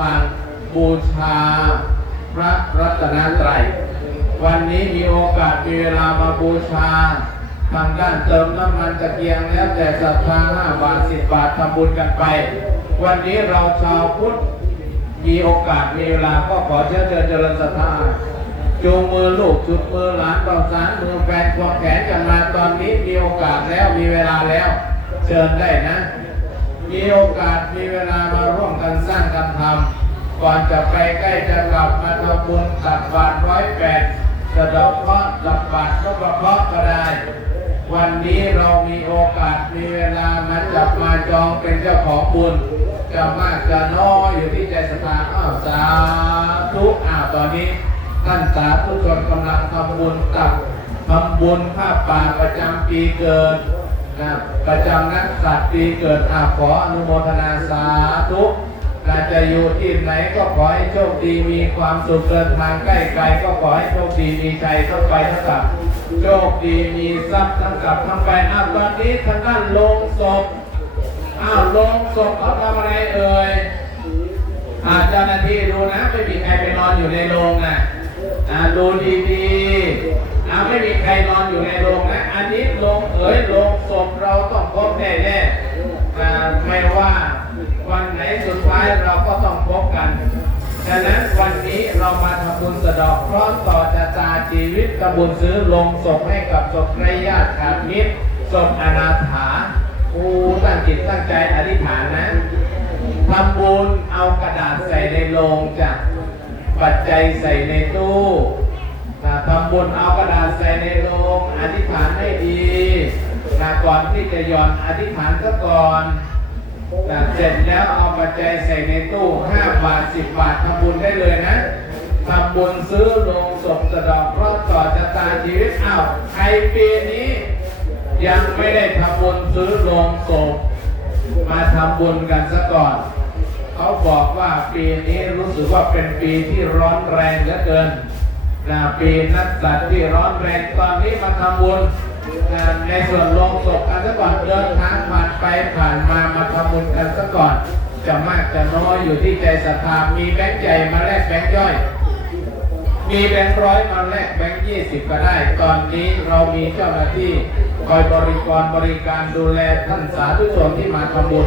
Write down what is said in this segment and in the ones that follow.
ว่างบูชาพระรัตนตรัย วันนี้มีโอกาสมีเวลามาบูชา ทางด้านเติมน้ำมันตะเกียงแล้วแต่ศรัทธาห้าบาทสิบบาททำบุญกันไป วันนี้เราชาวพุทธมีโอกาสมีเวลาก็ขอเชิญเชิญเจริญศรัทธาจูงมือลูกจุดมือหลานต่อสารมือแฟนควงแขนกันมาตอนนี้มีโอกาสแล้วมีเวลาแล้ว เชิญได้นะ มีโอกาสมีเวลามาร่วมกันสร้าง กันทำก่อนจะไปใกล้จะกลับมาทำบุญตัดบาตรร้อยแปดสะดอกเคราะห์หลับบาตรก็ประเคราะห์ก็ได้ วันนี้เรามีโอกาสมีเวลามาจับมาจองเป็นเจ้าของบุญจะมากจะน้อยอยู่ที่ใจศรัทธาอ้าวสาธุอ้าวตอนนี้ท่านสาธุชนกำลังทำบุญตักทำบุญผ้าป่าประจำปีเกิดนะประจำนักสัตว์ปีเกิดอาขออนุโมทนาสาธุ อาจะอยู่ที่ไหนก็ขอให้โชคดีมีความสุขเดินทางใกล้ไกลก็ขอให้โชคดีมีชัยทั้งไปทั้งกลับโชคดีมีทรัพย์ทั้งกลับทั้งไปอ้าวตอนนี้ทางด้านลงศพอ้าวลงศพเขาทำอะไรเอ่ยอาเจ้าหน้าที่ดูนะไม่มีใครไปนอนอยู่ในโรงนะอ่าดูดีๆอ่าไม่มีใครนอนอยู่ในโรงนะ อันนี้โรงเอ๋ยโรงศพเราต้องพบแน่ๆอ่าไม่ว่า วันไหนสุดท้ายเราก็ต้องพบกันฉะนั้นวันนี้เรามาทำบุญสะดอกเคราะห์ต่อชะตาชีวิตกบุญซื้อลงศพให้กับศพไร้ญาติขาดมิตรศพอนาถากูตั้งจิตตั้งใจอธิษฐานนะทำบุญเอากระดาษใส่ในโลงจ้ะปัจจัยใส่ในตู้นะทำบุญเอากระดาษใส่ในโลงอธิษฐานให้ดีนะก่อนที่จะหย่อนอธิษฐานซะก่อน เสร็จแล้วเอาปัจจัยใส่ในตู้ 5 บาท 10 บาททำบุญได้เลยนะทำบุญซื้อโลงศพสะดอกเคราะห์ต่อชะตาชีวิตอ้าวใครปีนี้ ยังไม่ได้ทำบุญซื้อโลงศพมาทำบุญกันซะก่อน เขาบอกว่าปีนี้รู้สึกว่าเป็นปีที่ร้อนแรงเหลือเกินนะปีนักสัตว์ที่ร้อนแรงตอนนี้มาทำบุญ ในส่วนลงศพกันซะก่อนเดินทางผ่านไปผ่านมามาทำบุญกันซะก่อน จะมากจะน้อยอยู่ที่ใจศรัทธามีแบงค์ใหญ่มาแลกแบงค์ย่อย มีแบงค์ร้อยมาแลกแบงค์ยี่สิบก็ได้ ตอนนี้เรามีเจ้าหน้าที่คอยบริกรบริการดูแลท่านสาธุชนที่มาทำบุญ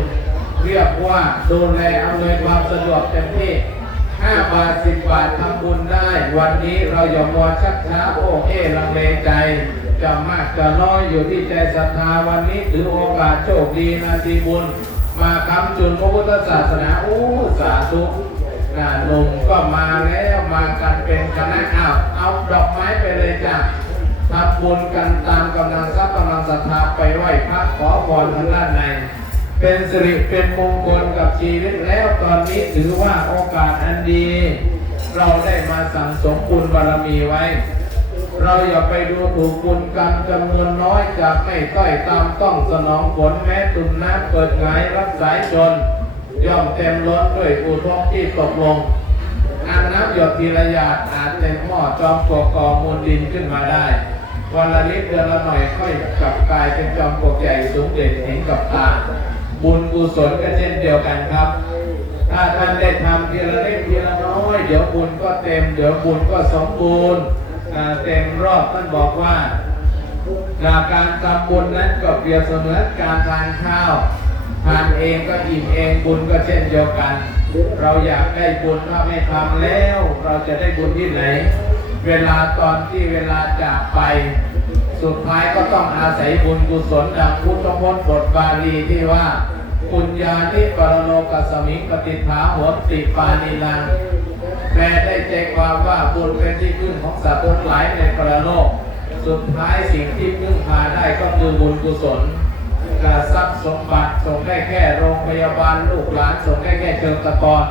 เรียกว่าดูแลอำนวยความสะดวกเต็มที่5บาท10บาททำบุญได้ วันนี้เราอย่ามัวชักช้าโอ้เอลังเลใจ จะมากจะน้อยอยู่ที่ใจศรัทธาวันนี้ถือโอกาสโชคดีนาทีบุญ มาคำจุนพระพุทธศาสนาโอ้สาธุนะหนุ่มก็มาแล้วมากันเป็นคณะอ้าวเอาดอกไม้ไปเลยจ้ะทำบุญกันตามกำลังทรัพย์กำลังศรัทธาไปไหว้พระขอพรทางด้านใน เป็นสิริเป็นมงคลกับชีวิตแล้วตอนนี้ถือว่าโอกาสอันดี เราได้มาสั่งสมบุญบารมีไว้ เราอย่าไปดูถูกบุญกันจำนวนน้อยจะไม่ต้อยตามต้องสนองผลแม้ตุนน้ำเปิดหงายรับสายชน ย่อมเต็มล้นด้วยอุทกที่ตกลงอันน้ำหยดทีละหยาดอาจเต็มหม้อจอมปวกก่อมูลดินขึ้นมาได้ วันละนิดเดือนละหน่อยค่อยกลับกลายเป็นจอมปวกใหญ่สูงเด่นเห็นกับตา บุญกุศลก็เช่นเดียวกันครับ ถ้าท่านได้ทำทีละเล็กทีละน้อย เดี๋ยวบุญก็เต็ม เดี๋ยวบุญก็สมบูรณ์ เต็มรอบท่านบอกว่าการทำบุญนั้นก็เปรียบเสมือนการทานข้าวทานเองก็อิ่มเองบุญก็เช่นเดียวกัน เราอยากได้บุญถ้าไม่ทำแล้ว เราจะได้บุญที่ไหน เวลาตอนที่เวลาจากไป สุดท้ายก็ต้องอาศัยบุญกุศลดังพุทธพจน์บทบาลีที่ว่าปุญญาทิปรโลกัสมิงปฏิฐาโหนติปานิลัง แปลได้ใจความว่าบุญเป็นที่พึ่งของสัตว์ทั้งหลายในประโลก สุดท้ายสิ่งที่พึ่งพาได้ก็คือบุญกุศลกระทรัพย์สมบัติส่งได้แค่โรงพยาบาลลูกหลานส่งได้แค่เชิงตะกอน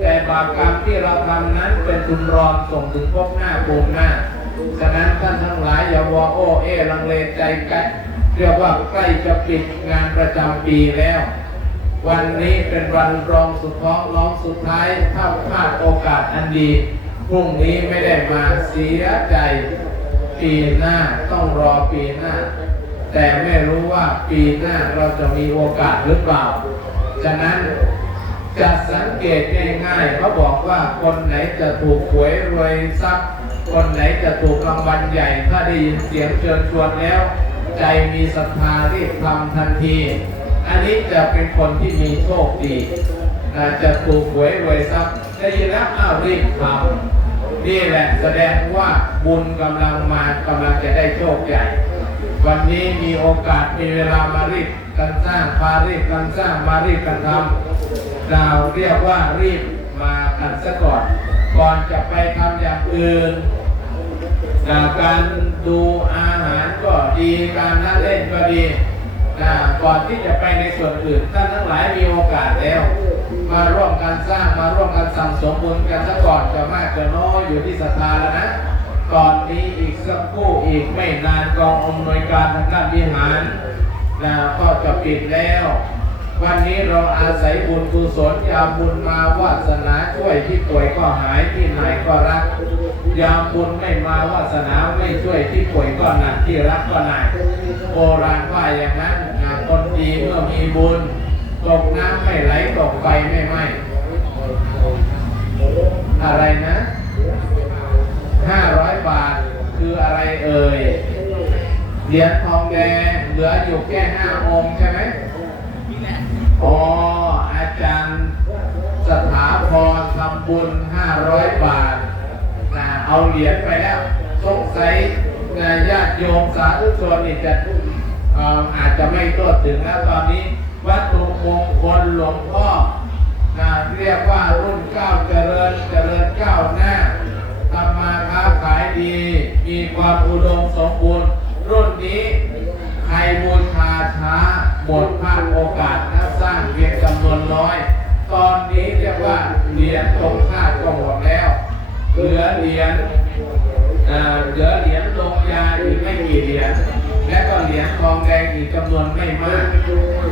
แต่บาปกรรมที่เราทำนั้นเป็นทุนรอนส่งถึงพบหน้าปูมหน้า ฉะนั้นท่านทั้งหลายอย่าวอโอเอลังเลใจกันเรียกว่าใกล้จะปิดงานประจำปีแล้ว วันนี้เป็นวันรองสุดท้องร้องสุดท้ายถ้าพลาดโอกาสอันดีพรุ่งนี้ไม่ได้มาเสียใจปีหน้าต้องรอปีหน้า แต่ไม่รู้ว่าปีหน้าเราจะมีโอกาสหรือเปล่า ฉะนั้นจะสังเกตง่ายๆเขาบอกว่าคนไหนจะถูกหวยรวยทรัพย์คนไหนจะถูกรางวัลใหญ่ ถ้าได้ยินเสียงเชิญชวนแล้ว ใจมีศรัทธารีบทำทันที อันนี้จะเป็นคนที่มีโชคดีนะจะถูกหวยรวยทรัพย์ได้ยินแล้วอ้าวรีบทำนี่แหละแสดงว่าบุญกำลังมากำลังจะได้โชคใหญ่ วันนี้มีโอกาสมีเวลามารีบกันสร้างพารีบกันสร้างมารีบกันทำเราเรียกว่ารีบมากันซะก่อน ก่อนจะไปทำอย่างอื่นนะการดูอาหารก็ดีการนั่งเล่นก็ดี นะก่อนที่จะไปในส่วนอื่นท่านทั้งหลายมีโอกาสแล้ว มาร่วมกันสร้างมาร่วมกันสั่งสมบุญกันซะก่อนจะมากจะน้อยอยู่ที่ศรัทธาแล้วนะตอนนี้อีกสักครู่อีกไม่นานกองอำนวยการทางด้านวิหารนะก็จะปิดแล้ว วันนี้เราอาศัยบุญกุศลยามบุญมาวาสนาช่วยที่ป่วยก็หายที่ไหนก็รัก ยามบุญไม่มาวาสนาไม่ช่วยที่ป่วยก็หนักที่รักก็หนักโบราณว่าอย่างนั้น ดีเมื่อมีบุญตกน้ำไม่ไหลตกไฟไม่ไหม้อะไรนะห้าร้อยบาทคืออะไรเอ่ยเหรียญทองแดงเหลืออยู่แค่ห้าองค์ใช่ไหมอ๋ออาจารย์สถาพรทำบุญ500บาทนะเอาเหรียญไปแล้วสงสัยนะญาติโยมสาธุชนนี่จะ อ่อาจจะไม่ตัวถึงแล้วตอนนี้ วัตถุมงคลหลวงพ่อเรียกว่ารุ่นเก้าเจริญเจริญก้าวหน้าทำมาค้าขายดี มีความอุดมสมบูรณ์ รุ่นนี้ใครบูชาช้าำนวนไม่มาก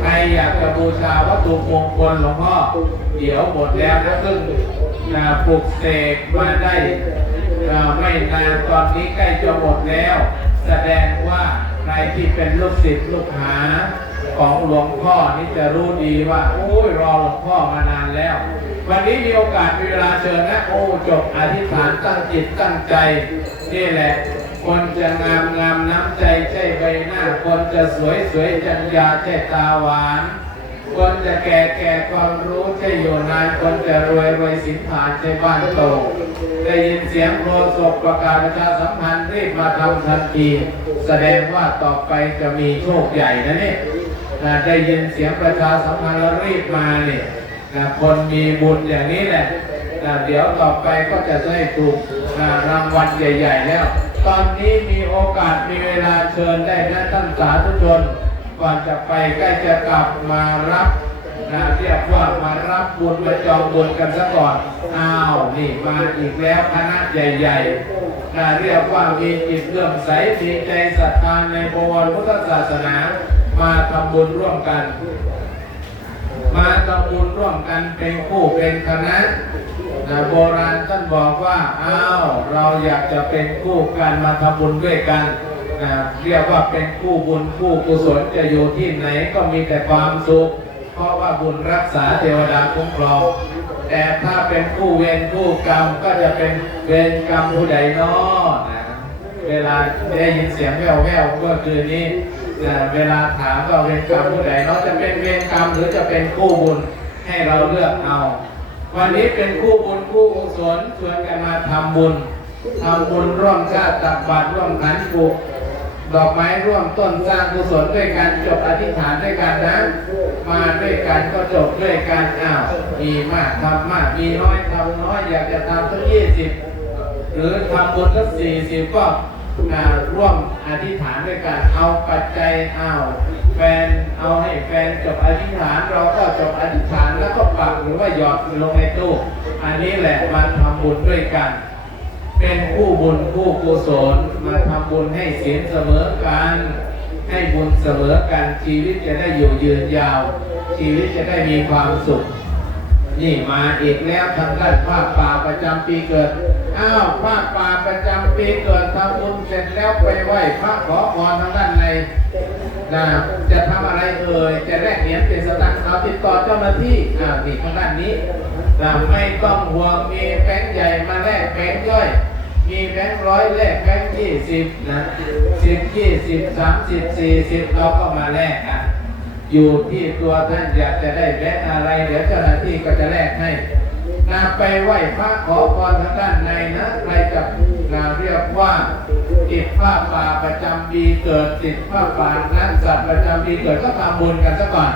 ใครอยากจะบูชาวัตถุมงคลหลวงพ่อเดี๋ยวหมดแล้วนะซึ่งปลุกเสกมาได้ไม่นานตอนนี้ใกล้จะหมดแล้ว แสดงว่าใครที่เป็นลูกศิษย์ลูกหา ของหลวงพ่อนี่จะรู้ดีว่าโอ้ยรอหลวงพ่อมานานแล้ว วันนี้มีโอกาสมีเวลาเชิญนะโอ้จบอธิษฐานตั้งจิตตั้งใจ นี่แหละ คนจะงามงามน้ำใจใช่ใบหน้า คนจะสวยสวยจัญญาใช่ตาหวาน คนจะแก่แก่ความรู้ใช่อยู่นานคนจะรวยรวยสินฐานใช่บ้านโตได้ยินเสียงโคศกประกาศประชาสัมพันธ์รีบมาทำทันที แสดงว่าต่อไปจะมีโชคใหญ่นะเนี่ยนะได้ยินเสียงประชาสัมพันธ์แล้วรีบมาเนี่ยนะคนมีบุญอย่างนี้แหละนะเดี๋ยวต่อไปก็จะได้ถูกนะรางวัลใหญ่ ๆ แล้ว ตอนนี้มีโอกาสมีเวลาเชิญได้นะท่านสาธุชนก่อนจะไปใกล้จะกลับมารับนะเรียกว่ามารับบุญมาจองบุญกันซะก่อนอ้าวนี่มาอีกแล้วคณะใหญ่ๆนะเรียกว่ามีจิตเลื่อมใสมีใจศรัทธาในบวรพุทธศาสนา มาทำบุญร่วมกัน มาทำบุญร่วมกันเป็นคู่เป็นคณะนะโบราณท่านบอกว่าอ้าวเราอยากจะเป็นคู่กันมาทำบุญด้วยกันนะเรียกว่าเป็นคู่บุญคู่กุศลจะอยู่ที่ไหนก็มีแต่ความสุข เพราะว่าบุญรักษาเทวดาคุ้มครองแต่ถ้าเป็นคู่เวรคู่กรรมก็จะเป็นเวรกรรมผู้ใดน้อนะเวลาได้ยินเสียงแว่วแว่วเมื่อคืนนี้ เวลาถามว่าเวรกรรมผู้ใดเนาจะเป็นเวรกรรมหรือจะเป็นคู่บุญให้เราเลือกเอา วันนี้เป็นคู่บุญคู่กุศลชวนกันมาทำบุญทำบุญร่วมชาติตักบาตรร่วมขันปลูกดอกไม้ร่วมต้นสร้างกุศลด้วยกันจบอธิษฐานด้วยกันนะ มาด้วยกันก็จบด้วยกันอ้าวมีมากทำมากมีน้อยทำน้อยอยากจะทำสักยี่สิบหรือทำบุญสักสี่สิบก็ ร่วมอธิษฐานด้วยกันเอาปัจจัยเอาแฟนเอาให้แฟนจบอธิษฐานเราก็จบอธิษฐานแล้วก็ปักหรือว่าหยอดลงในตู้อันนี้แหละมาทำบุญด้วยกัน เป็นคู่บุญคู่กุศลมาทำบุญให้ศีลเสมอกันให้บุญเสมอกันชีวิตจะได้อยู่ยืนยาว ชีวิตจะได้มีความสุข นี่มาอีกแล้วทางด้านภาคป่าประจำปีเกิด อ้าวภาคป่าประจำปีเกิดทำบุญเสร็จแล้วไปไหว้พระขอพรทางด้านในนะจะทำอะไรเอ่ย จะแลกเหรียญเป็นสตางค์เอาติดต่อเจ้าหน้าที่อ่านี่ข้างด้านนี้นะไม่ต้องห่วงมีแบงค์ใหญ่มาแลกแบงค์ย่อยมีแบงค์ร้อยแลกแบงค์ยี่สิบนะสิบยี่สิบสามสิบสี่สิบเราก็มาแลกอะ อยู่ที่ตัวท่านอยากจะได้แบงค์อะไร เดี๋ยวเจ้าหน้าที่ก็จะแลกให้นาไปไหว้พระขอพรทางด้านในนะใครจะนาเรียกว่าติดผ้าป่าประจำปีเกิดติดผ้าป่านั้นสัตว์ประจำปีเกิดก็ทำบุญกันซะก่อน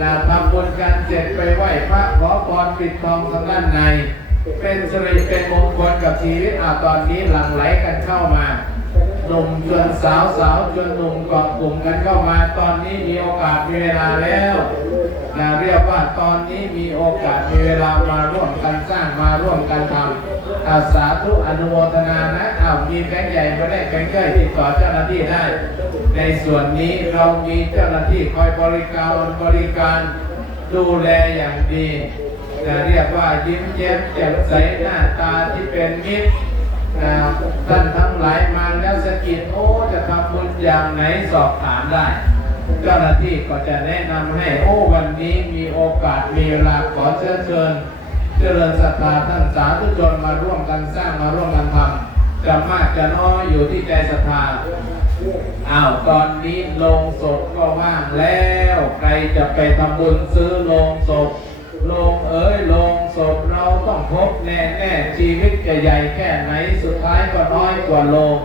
นาทำบุญกันเสร็จไปไหว้พระขอพรปิดทองทางด้านใน เป็นสิริเป็นมงคลกับชีวิตอาตอนนี้หลั่งไหลกันเข้ามา หนุ่มจนสาวสาวจนหนุ่มกอบกลุ่มกันเข้ามาตอนนี้มีโอกาสมีเวลาแล้วนะเรียกว่าตอนนี้มีโอกาสมีเวลามาร่วมกันสร้างมาร่วมกันทำอาสาธุอนุโมทนานะอามีแบงค์ใหญ่มาได้แบงค์ย่อยติดต่อเจ้าหน้าที่ได้ ในส่วนนี้เรามีเจ้าหน้าที่คอยบริการบริการดูแลอย่างดีจะเรียกว่ายิ้มแย้มแจ่มใสหน้าตาที่เป็นมิตร ท่านทั้งหลายมาแล้วสะกิดโอ้จะทำบุญอย่างไหนสอบถามได้ เจ้าหน้าที่ก็จะแนะนำให้โอ้วันนี้มีโอกาสมีเวลาขอเชิญเชิญ เจริญศรัทธาท่านสาธุชนมาร่วมกันสร้างมาร่วมกันทำจะมากจะน้อยอยู่ที่ใจศรัทธาอ้าวตอนนี้โลงศพก็ว่างแล้ว ใครจะไปทำบุญซื้อโลงศพ ลงเอ้ยลงศพเราต้องพบแน่แน่ชีวิตจะใหญ่แค่ไหนสุดท้ายก็น้อยกว่าลง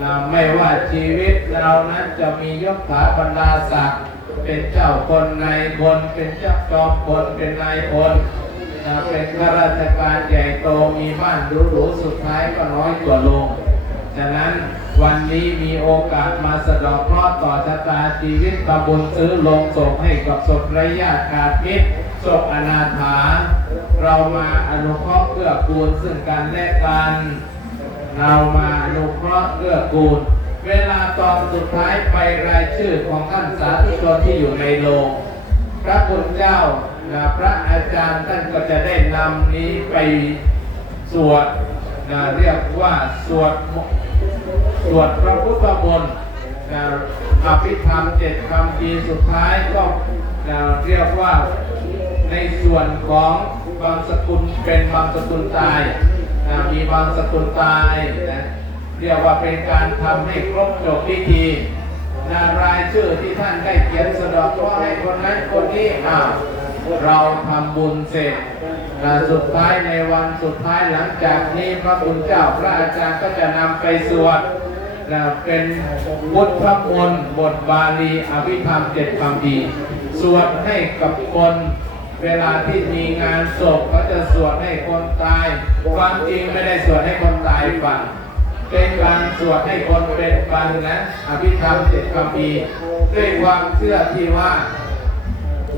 นะไม่ว่าชีวิตเรานั้นจะมียศถาบรรดาศักดิ์เป็นเจ้าคนนายคนเป็นเจ้าจอมคนเป็นนายคนนะเป็นข้าราชการใหญ่โตมีบ้านหรูๆสุดท้ายก็น้อยกว่าลงฉะนั้นวันนี้มีโอกาสมาสะเดอกเคราะห์ต่อชะตาชีวิตตำบุญซื้อลงศพให้กับศพไร้ญาติขาดมิตร ศพอนาถา เรามาอนุเคราะห์เกื้อกูลซึ่งกันและกัน เรามาอนุเคราะห์เกื้อกูล เวลาตอนสุดท้ายไปรายชื่อของท่านสาธุชนที่อยู่ในโลง พระคุณเจ้านะพระอาจารย์ท่านก็จะได้นำนี้ไปสวดนะเรียกว่าสวดสวดพระพุทธมนต์นะอภิธรรมเจ็ดคำปีสุดท้ายก็นะเรียกว่า ในส่วนของบางสกุลเป็นบางสกุลตายนะมีบางสกุลตายนะเรียกว่าเป็นการทำให้ครบจบพิธีนารายชื่อที่ท่านได้เขียนสะดอกว่าให้คนนั้นคนนี้อ้าวเราทำบุญเสร็จนะสุดท้ายในวันสุดท้ายหลังจากนี้พระคุณเจ้าพระอาจารย์ก็จะนำไปสวดนะเป็นพุทธมนต์บทบาลีอภิธรรมเจ็ดคำพีร์สวดให้กับคน เวลาที่มีงานศพก็จะสวดให้คนตาย ความจริงไม่ได้สวดให้คนตายฟังเป็นการสวดให้คนเป็นฟังนะอภิธรรมเจ็ดคำพีด้วยความเชื่อที่ว่า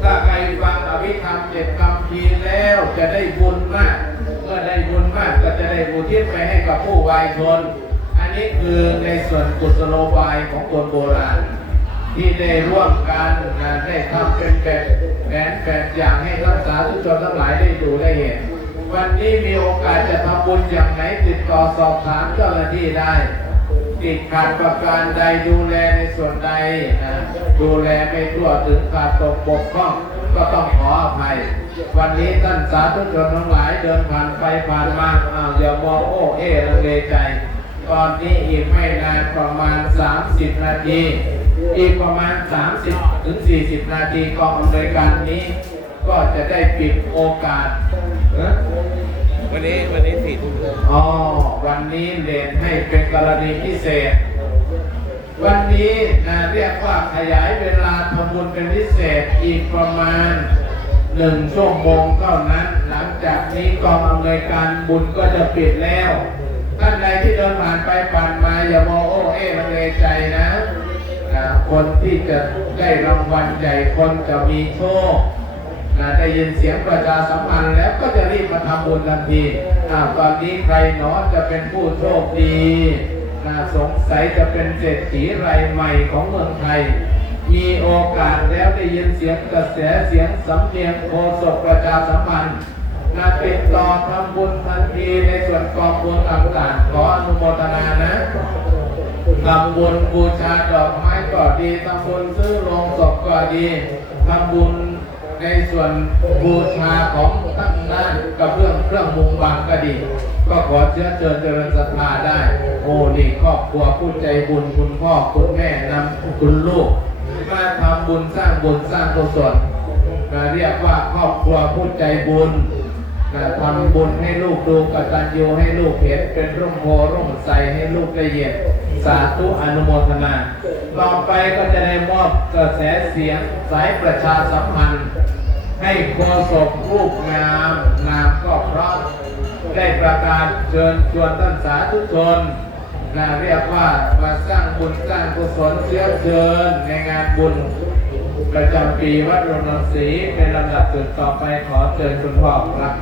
ถ้าใครฟังอภิธรรมเจ็ดคำพีแล้วจะได้บุญมาก เมื่อได้บุญมากก็จะได้บุญที่ไปให้กับผู้วายชน อันนี้คือในส่วนกุศโลบายของคนโบราณ ที่ได้ร่วมกันนะได้ทำเป็นแบบแผนแบบอย่างให้รักษาทุกชนทั้งหลายได้ดูได้เห็น วันนี้มีโอกาสจะทำบุญอย่างไหนติดต่อสอบถามเจ้าหน้าที่ได้ ติดขัดประการใดดูแลในส่วนใดนะดูแลไม่ทั่วถึงขาดตกบกพร่องก็ต้องขออภัย วันนี้ท่านสาธุชนทั้งหลายเดินผ่านไปผ่านมาอ้าวอย่ามองโอ้เอ๋ลังเลใจ ตอนนี้อีกไม่นานประมาณ 30 นาที อีกประมาณ 30 ถึง 40 นาทีกองอำนวยการนี้ ก็จะได้ปิดโอกาสเอ้อวันนี้วันนี้สี่ทุ่มอ๋อ วันนี้เลนให้เป็นกรณีพิเศษ วันนี้นะเรียกว่าขยายเวลาทำบุญเป็นพิเศษอีกประมาณหนึ่งชั่วโมงเท่านั้น หลังจากนี้กองอำนวยการบุญก็จะปิดแล้ว ท่านใดที่เดินผ่านไปผ่านมาอย่ามองโอ้เอ๊ะลังเลใจนะ นะคนที่จะได้รางวัลใหญ่คนจะมีโชคนะได้ยินเสียงประชาสัมพันธ์แล้วก็จะรีบมาทำบุญทันทีอ่าตอนนี้ใครหนอจะเป็นผู้โชคดีนะสงสัยจะเป็นเศรษฐีรายใหม่ของเมืองไทย มีโอกาสแล้วได้ยินเสียงกระแสเสียงสำเนียงโฆษกประชาสัมพันธ์นะติดต่อทำบุญทันทีในส่วนกองบุญต่างๆขออนุโมทนานะทำบุญบูชาดอกไม้ ก็ดีทำบุญซื้อโลงศพก็ดีทำบุญในส่วนบูชาของทั้งด้านกระเบื้องเครื่องมุงบางก็ดี ก็ขอเชื้อเชิญเจริญศรัทธาได้ โอ้นี่ครอบครัวผู้ใจบุญคุณพ่อคุณแม่นำคุณลูกมาทำบุญสร้างบุญสร้างกุศลนะเรียกว่าครอบครัวผู้ใจบุญ ทำบุญให้ลูกดูกตัญญูให้ลูกเห็นเป็นร่มโพร่มใสให้ลูกได้เย็นสาธุอนุโมทนา ต่อไปก็จะได้มอบกระแสเสียงสายประชาสัมพันธ์ ให้โฆษกรูปงามนามก็พราะได้ประกาศเชิญชวนท่านสาธุชนนะเรียกว่ามาสร้างบุญสร้างกุศลเชื้อเชิญในงานบุญประจำปีวัดโรงนนทรีเป็นลำดับสุดต่อไปขอเชิญคุณพ่อครับ